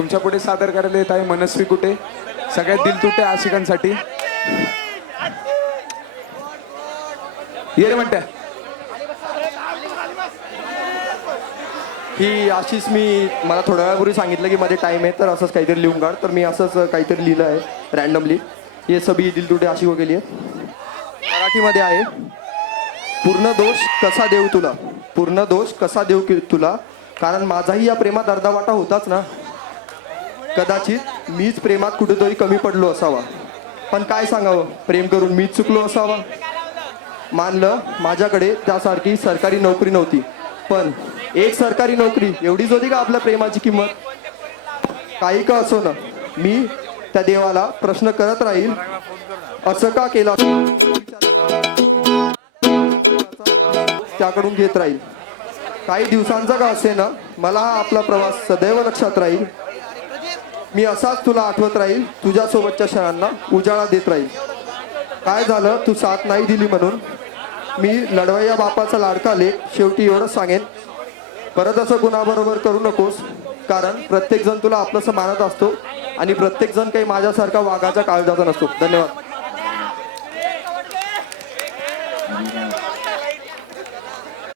तुमच्या पुढे सादर करायला येत आहे मनस्वी कुटे, सगळ्यात दिलतुटे आशिकांसाठी. ये रे म्हणत्या. की आशिष मला थोड्या वेळापूर्वी सांगितलं की मध्ये टाइम आहे, तर असंच काहीतरी लिहून काढ. तर मी असंच काहीतरी लिहिलं आहे रॅन्डमली. ये सभी दिल तुटे आशिकों के लिए. मराठीमध्ये आहे. पूर्ण दोष कसा देऊ तुला, पूर्ण दोष कसा देऊ तुला, कारण माझाही या प्रेमात अर्धावाटा होताच ना. कदाचित मीच प्रेमात कुठेतरी कमी पडलो असावा, पण काय सांगावं, प्रेम करून मीच चुकलो असावा. मानलं माझ्याकडे त्यासारखी सरकारी नोकरी नव्हती, पण एक सरकारी नोकरी एवढीच होती का आपल्या प्रेमाची किंमत. काही का असो ना, मी त्या देवाला प्रश्न करत राहील, असं का केला त्याकडून घेत राहील. काही दिवसांचा का असे ना, मला हा आपला प्रवास सदैव लक्षात राहील. मी असाच तुला आठवत राहील, तुझ्या सोबतच्या क्षणांना उजाळा देत राहील. काय झालं तू साथ नाही दिली म्हणून, मी लढवय्या बापाचा लाडका लेक. शेवटी एवढंच सांगेन, परत असं कुणाबरोबर करू नकोस, कारण प्रत्येक जण तुला आपलंसं मानत असतो आणि प्रत्येक जण काही माझ्यासारखा वाघाच्या काळजाचा नसतो. धन्यवाद.